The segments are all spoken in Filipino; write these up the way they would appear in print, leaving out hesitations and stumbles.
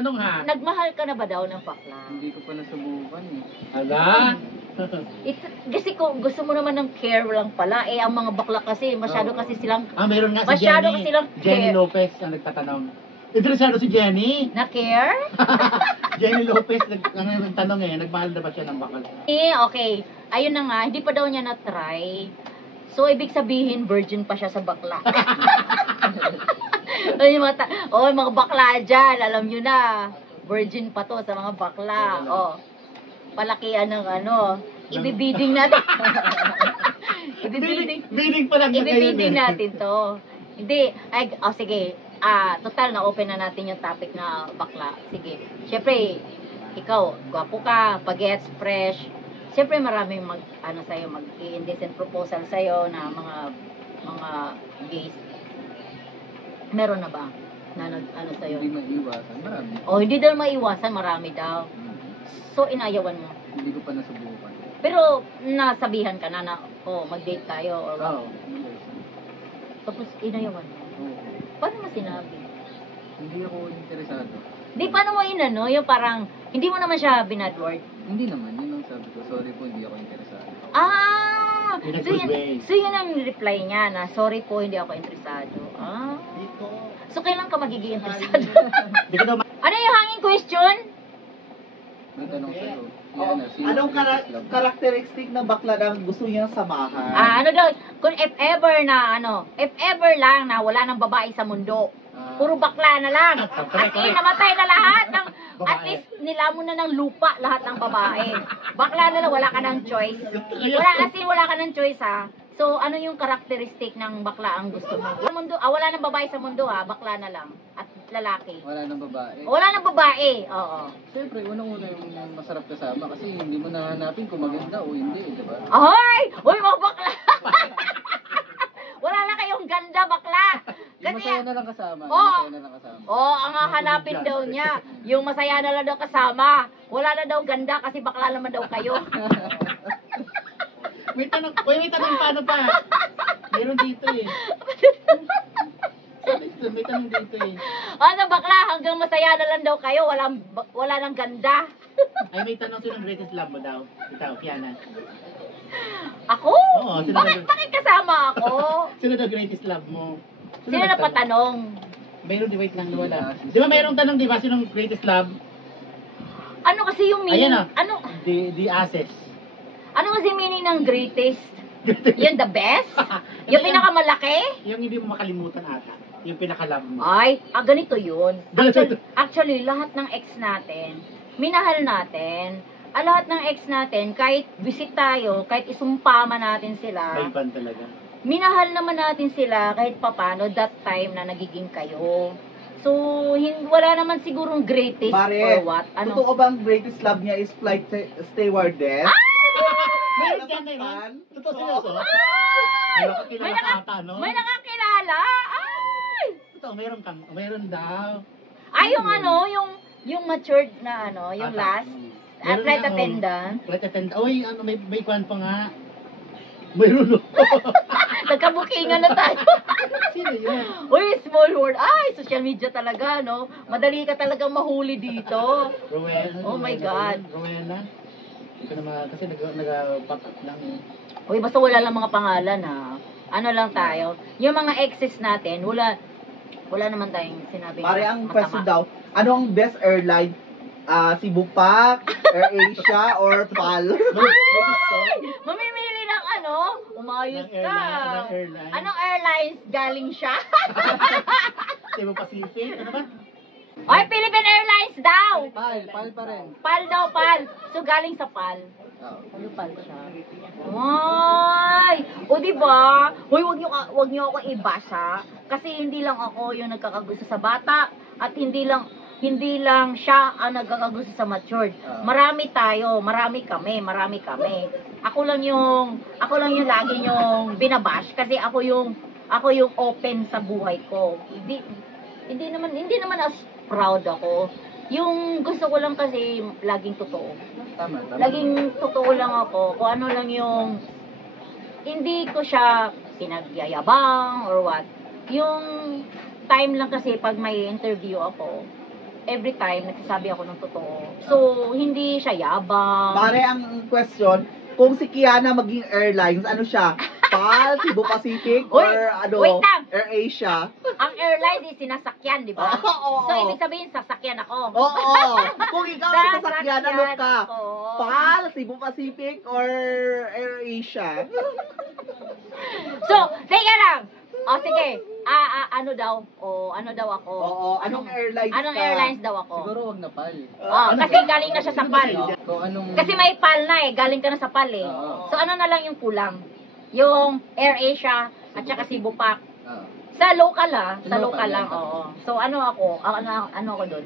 tanong ha. Nagmahal ka na ba daw ng bakla? Hindi ko pa nasubukan eh. Ala? Kasi kung gusto mo naman ng care lang pala, eh ang mga bakla kasi, masyado kasi silang, Meron nga si masyado Jenny. kasi silang Jenny care. Lopez ang nagtatanong. Interesado si Jenny. Na care? Jenny Lopez ang tanong eh, nagmahal na ba siya ng bakla? Eh, okay. Ayun na nga, hindi pa daw niya na-try. So, ibig sabihin, virgin pa siya sa bakla. Ay, mga bakla dyan, alam nyo na. Virgin pa to sa mga bakla. Oh, palakihan ng ano. Ibibiding natin. Bidding pa lang Ibibiding natin to. Hindi. Ay, sige. Total na open na natin yung topic na bakla. Sige. Siyempre, ikaw, gwapo ka, pagets, fresh. Siyempre, maraming mag-indecent proposal sa'yo na mga gays. Meron na ba? Na sa'yo? Hindi maiwasan. Marami. Hindi daw maiwasan, marami daw. So, inayawan mo. Hindi ko pa nasubukan. Pero, nasabihan ka na mag-date tayo or what? Oo. Tapos, inayawan mo. Oo. Paano mo sinabi? Hindi ako interesado. Di, paano mo yung parang, hindi mo naman siya binadword? Hindi naman. Yun ang sabi ko. Sorry po, hindi ako interesado. So yun ang reply niya na, sorry po, hindi ako interesado. So, kailan ka magiging interesado? Ano yung hanging question? May tanong sa'yo. Anong karakteristik ng bakla na gusto niyang samahan? Ano daw, kung if ever lang na wala nang babae sa mundo, puro bakla na lang. At namatay na lahat ng, at least nilamon na ng lupa lahat ng babae. Bakla na lang, wala ka ng choice. Wala ka ng choice ha. So, ano yung karakteristik ng bakla ang gusto mo? Wala nang babae sa mundo ha, bakla na lang. At lalaki. Wala nang babae. Wala nang babae, oo. Siyempre, unang-una yung masarap kasama kasi hindi mo nahanapin kung maganda o hindi, di ba? Ahoy! Uy, mga bakla! Wala na kayong ganda, bakla! Yung masaya na lang kasama. Ang hahanapin daw niya, yung masaya na lang daw kasama. Wala na daw ganda kasi bakla naman daw kayo. May tanong paano pa? Meron dito eh. May tanong dito eh. Ano bakla, hanggang masaya na lang daw kayo, wala nang ganda. Ay, may tanong sinong greatest love mo daw? Ikaw, Kiana. Ako? Oo, Bakit kasama ako? Sino daw greatest love mo? Sino na patanong? Mayroon, wait lang, nawala. Di ba mayroong tanong, di ba? Sinong greatest love? Ano kasi yung meaning? Ayan Ano? The assets. Ano kasi meaning ng greatest? Yun the best? Yung pinakamalaki? Yung hindi mo makalimutan ata. Yung pinaka-love mo. Ay, ganito yun. Actually, lahat ng ex natin, minahal natin. Lahat ng ex natin, kahit visit tayo, kahit isumpama natin sila, May fan talaga. minahal naman natin sila kahit papano that time na nagiging kayo. So, wala naman sigurong greatest or what. Ano? Totoo bang greatest love niya is flight stewardess? Meron ka na yun? Totoo seryoso? May nakakilala. Ay! Totoo, meron daw. Yung matured na yung last. Meron Flight na, attendant. Flight attendant. Uy, may kwan pa nga. Mayroon. Nagkabukingan na tayo. Sino yun? Uy, small world. Ay, social media talaga, no? Madali ka talagang mahuli dito. Rowena. Oh my God. Rowena. Hindi ko naman, kasi nag-pack up lang eh. Uy, basta wala lang mga pangalan, ha? Ano lang tayo. Yung mga exes natin, wala naman tayong sinabi. Pare, ang question daw, ano ang best airline? Cebu Pac, AirAsia, or PAL? Mamimili ng umayos Ng ka. airline. Anong airlines galing siya? Cebu Pacific, ano ba? Ay, Philippine Airlines daw. Pal pa rin. PAL daw, PAL. So, galing sa PAL. Ano PAL siya? Ay! O, diba? Hoy, wag niyo ako ibasa. Kasi hindi lang ako yung nagkakagusto sa bata. At hindi lang siya ang nagkakagusto sa matured. Marami tayo, marami kami. Ako lang yung lagi yung binabash kasi ako yung open sa buhay ko. Hindi naman as proud ako. Yung gusto ko lang kasi laging totoo. Tama. Laging totoo lang ako. Kung ano lang yung hindi ko siya pinagyayabang or what. Yung time lang kasi pag may interview ako, every time nagsasabi ako ng totoo. So, hindi siya yabang. Pare, ang question, kung si Kiana maging airlines, ano siya? PAL, Cebu Pacific, or wait lang. AirAsia? Ang airline is sinasakyan, di ba? Oo. So, ibig sabihin, sasakyan ako. Oo. Kung ikaw ang sasakyan, ano ka? ako. PAL, Cebu Pacific, or AirAsia? So, teka lang. O, sige. Ano daw? Ano daw ako? Oo. Anong airlines Anong ka? airlines daw ako? Siguro wag na pal. Kasi galing na siya sa PAL. Kung anong... Kasi may PAL na eh. Galing ka na sa PAL eh. Oo. So, ano na lang yung kulang? Yung AirAsia at saka Cebu Pac. Ah. Sa local sa Local local lang, lang. oo. So, ano ako? Ano ako doon?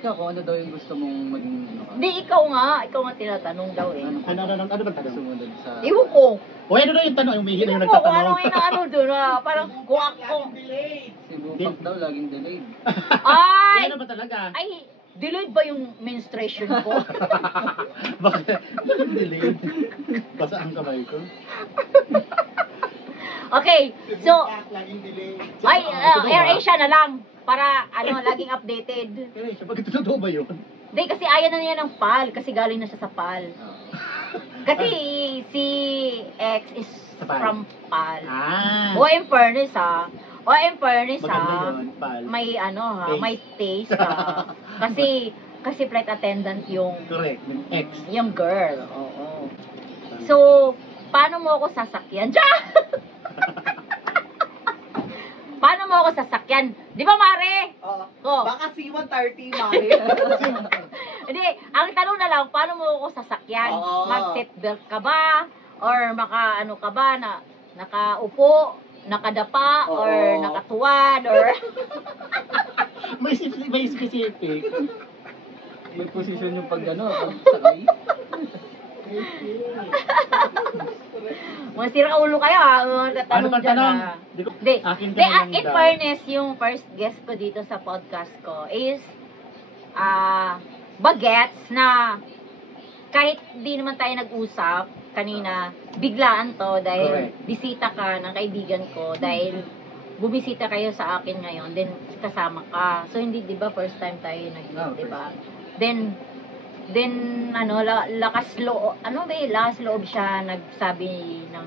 Ikaw, kung ano daw yung gusto mong maging ano ka? Hindi, ikaw nga tinatanong daw eh. Ano ba tanong? Sumunod sa... Iwan ko. O ano na yung tanong? Yung mihin na yung Iwan ko kung ano nagtatanong. yung ano doon parang kung ako. Si Bupak daw, laging delayed. Ay! Ano ba talaga? Ay, delayed ba yung menstruation ko? Bakit? Delayed. Basa ang kamay ko. Okay, so, Laging delayed. ay, AirAsia na lang. Para, laging updated. Kaya siya, bakit totoo ba yun? Hindi, kasi ayaw na niya ng PAL. Kasi galing na siya sa PAL. Kasi si X is Sa PAL. from PAL. Ah. in fairness Maganda yun, pal. may Taste. may taste kasi flight attendant yung Correct. Yung X. yung girl. Oo. So, paano mo ako sasakyan? Paano mo ako sasakyan? Di ba, Mare? Oh. Baka C-130, Mare. Hindi, ang tanong na lang, paano mo ako sasakyan? Oo. Mag-seatbelt ka ba? Or ano ka ba? Nakaupo? Nakadapa? Oo. Or nakatuwad? Or... May specific. May position yung pag pag sakay. Mga sira ulo kayo Ano tatanong ba dyan tanong? Hindi. Akin ka Hindi, na lang in daw. fairness, yung first guest ko dito sa podcast ko is bagets na kahit di naman tayo nag-usap kanina, biglaan to dahil Correct. bisita ka ng kaibigan ko dahil bumisita kayo sa akin ngayon, then kasama ka. So hindi 'di ba first time tayo No, 'di ba? first Then lakas loob siya nagsabi ng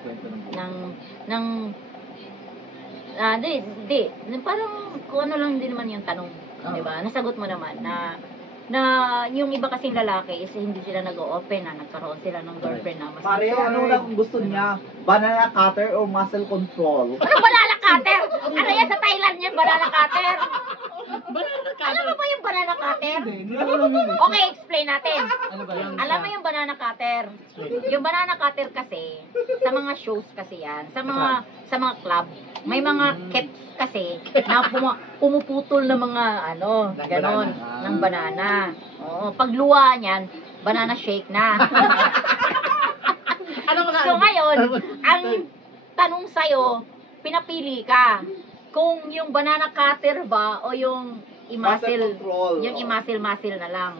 Kwento ng di, parang kung ano lang din naman yung tanong, Ah. 'di ba? Nasagot mo naman na yung iba kasing lalaki is hindi sila nag-open na nagkaroon sila ng girlfriend na mas Pare, mature. ano lang kung gusto niya? Banana cutter or muscle control? Ano banana cutter? Ano yan sa Thailand yan, banana cutter? Alam mo ba yung banana cutter? Hindi alam yun eh. Okay, explain natin. Ano ba yan? Alam mo yung banana cutter? Yung banana cutter kasi, sa mga shows kasi yan, sa mga club, may mga keps kasi na pumuputol ng mga ganon, banana. ng banana. Oo, pagluwa niyan, banana shake na. So ngayon, ang tanong sa'yo, pinapili ka kung yung banana cutter ba o yung Muscle control. yung i-muscle na lang.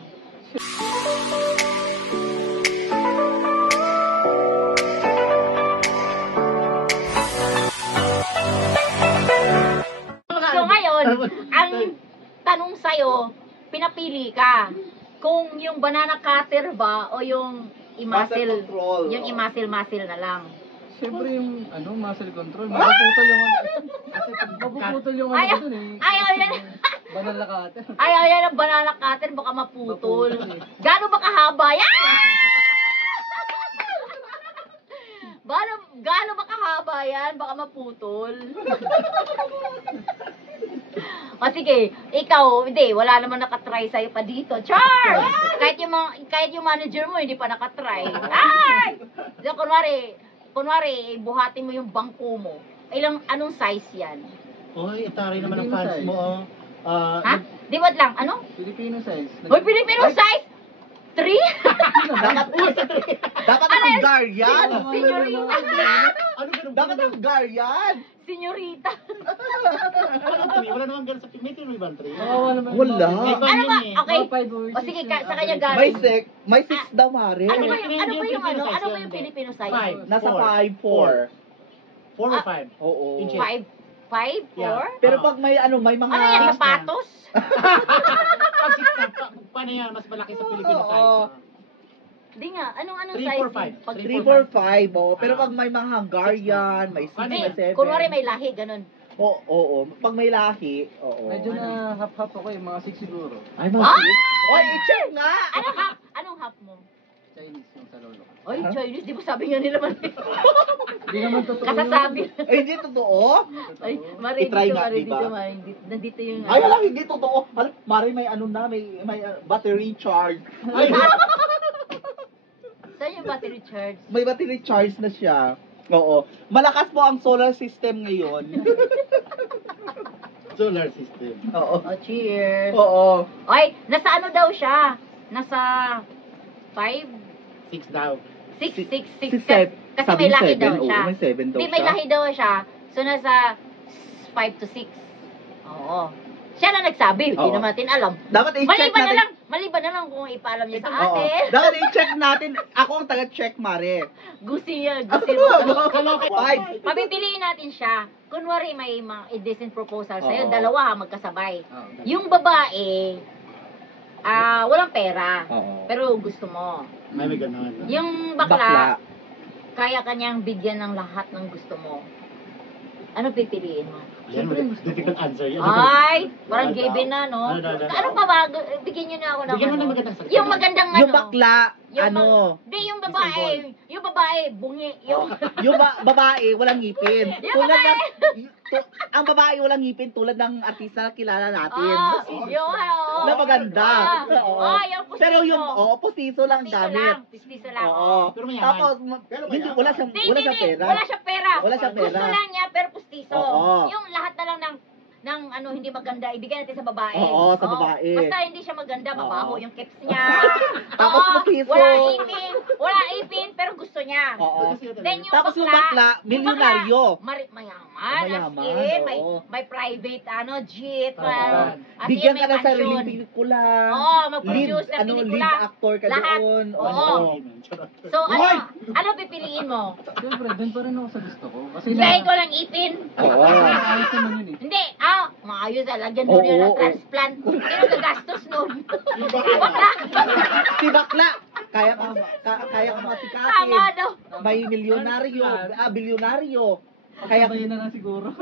So ngayon, ang tanong sa'yo, pinapili ka kung yung banana cutter ba o yung Muscle control. yung i-muscle na lang. Siyempre yung muscle control. Mapuputol yung kasi pag mapuputol yung Ayaw, dun eh. ayaw yan. Banal na cutter. Ayaw yan ng banana cutter, baka maputol. Gaano ba kahaba yan? Gaano ba kahaba yan? Baka maputol. O sige, ikaw, hindi, wala naman nakatry sa'yo pa dito. Char! Kahit yung manager mo, hindi pa nakatry. Ay! So, kunwari, buhatin mo yung bangko mo. Anong size yan? Oy, atari naman ang fans mo, oh. Ha? Di wag lang, ano? Filipino size. Hoy, Filipino size? 3? Dapat ang Guardian. Senyorita. Ano ganun? Dapat ang Guardian. Senyorita. Wala naman ganun sa may tinoy ba ang tree? Oo, naman. Wala. Ano ba? Okay. Mga 5 or O sige, 6 sa kanya yung galing. May six daw, Mare. Ano ba Hindi, yung Filipino size ano ba yun, yung hindi. Filipino size? 5. Nasa 5'4". 4 or 5? Oo. Inches. 5. 5, 4? Yeah. Pero pag may may mga... Ano yan, sapatos? Pag 6 na, paano yan? Mas malaki sa Filipino Oo. size. Di nga, anong 3, size? 4, 5. Pag 3, 4, 5, oh. Pero pag may mga Hungarian, may 6, Ano may yan? 7. kunwari may lahi, ganun. Oo. Pag may lahi, oo. Medyo na half-half ako mga 6 siguro. Ay, mga Ah! 6? Oy, i-check nga! Anong half? Anong half mo? Chinese yung sa lolo ko. Ay, Chinese, di ba sabi nga nila man? Hindi naman totoo Kakasabi. Ay, hindi totoo? Ay, Mari, I-try dito, nga, Mari, diba? dito, Mari. Nandito yung... Ay, alam, hindi totoo. Alam, Mari, may may battery charge. Ay, Saan yung battery charge? May battery charge na siya. Oo. Malakas po ang solar system ngayon. solar system. Oo. Oh, cheers. Oo. Ay, nasa ano daw siya? Nasa 5? 6 daw. 6. Set. Kasi may lahi daw Oo, siya. may 7 daw Hindi, siya. may lahi daw siya. So, nasa 5 to 6. Oo. Siya na nagsabi, hindi Oo. naman natin alam. Dapat i-check natin. Maliban na lang kung ipaalam niya sa Oo. atin. Dapat i-check natin. Ako ang taga-check, Mare. Gusi yan, gusi mo. Five. Papipiliin natin siya. Kunwari may mga decent proposal sa'yo, Oo. dalawa magkasabay. Okay. Yung babae, walang pera, Oo. pero gusto mo. Ay, may ganun. Yung bakla, kaya kanyang bigyan ng lahat ng gusto mo. Ano pipiliin mo? Yan, difficult answer yun. Ay, parang Ano given daw? na, no? Ano? Ano pa ba? Bigyan nyo na ako ng Bigyan mo ano. ng magandang sagot. Yung magandang ano. Yung bakla, Yung Hindi, yung babae, bungi. yung babae, walang ngipin. Yung Tulad babae. ang babae walang ngipin tulad ng artista na kilala natin. Yung, Na maganda. Oo. yung pustiso. Pero yung, pustiso lang gamit. Pustiso lang. Oo. Pero mayaman. Tapos, Pero hindi, mayaman. wala siyang Hindi, pera. wala siyang pera. Wala siyang pera. Gusto lang niya, pero pustiso. Oo. Yung lahat na lang ng ano hindi maganda, ibigay natin sa babae. Oo, sa babae. Basta hindi siya maganda, mabaho Oo. yung keps niya. Tapos Oo, pustiso. Wala ipin, pero gusto niya. Oo. Then yung Tapos yung bakla, milyonaryo. Mayaman, Mayaman, as in, oo. may private jet, Oo. as in, Bigyan may ka ng sariling mansion. pelikula. Oo, mag-produce ng pelikula. Lead actor ka Lahat. doon. Oo. So, ano pipiliin mo? Siyempre, doon pa rin ako sa gusto ko. Kasi Bigay ko lang ipin. Oo. ayos naman yun eh. Hindi, maayos lagyan mo yun ng Oo. transplant. Sino gagastos nun? Si bakla. Kaya ka masikatin. Tama daw. May milyonaryo, bilyonaryo. Kaya Sabayin na lang siguro.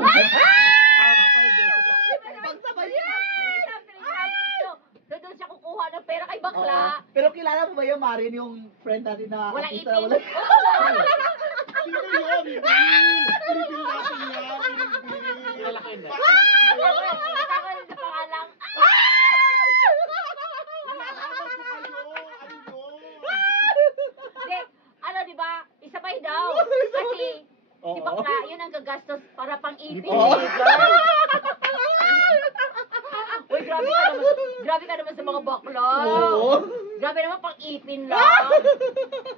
So, doon siya kukuha ng pera kay bakla. Pero kilala mo ba yung Marin, yung friend natin na Wala artista ipin. na wala? Sino yun? Reveal natin yan. Reveal. Lalaki na. Tama sa pangalang. Hindi, di ba? Isabay daw. Kasi, si bakla, yun ang gagastos para pang ipin. Oo. Uy, grabe ka naman sa mga bakla. Oo. Grabe naman pang ipin lang.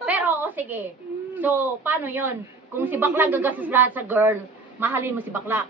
Pero, sige. So, paano yun? Kung si bakla gagastos lahat sa girl, mahalin mo si bakla.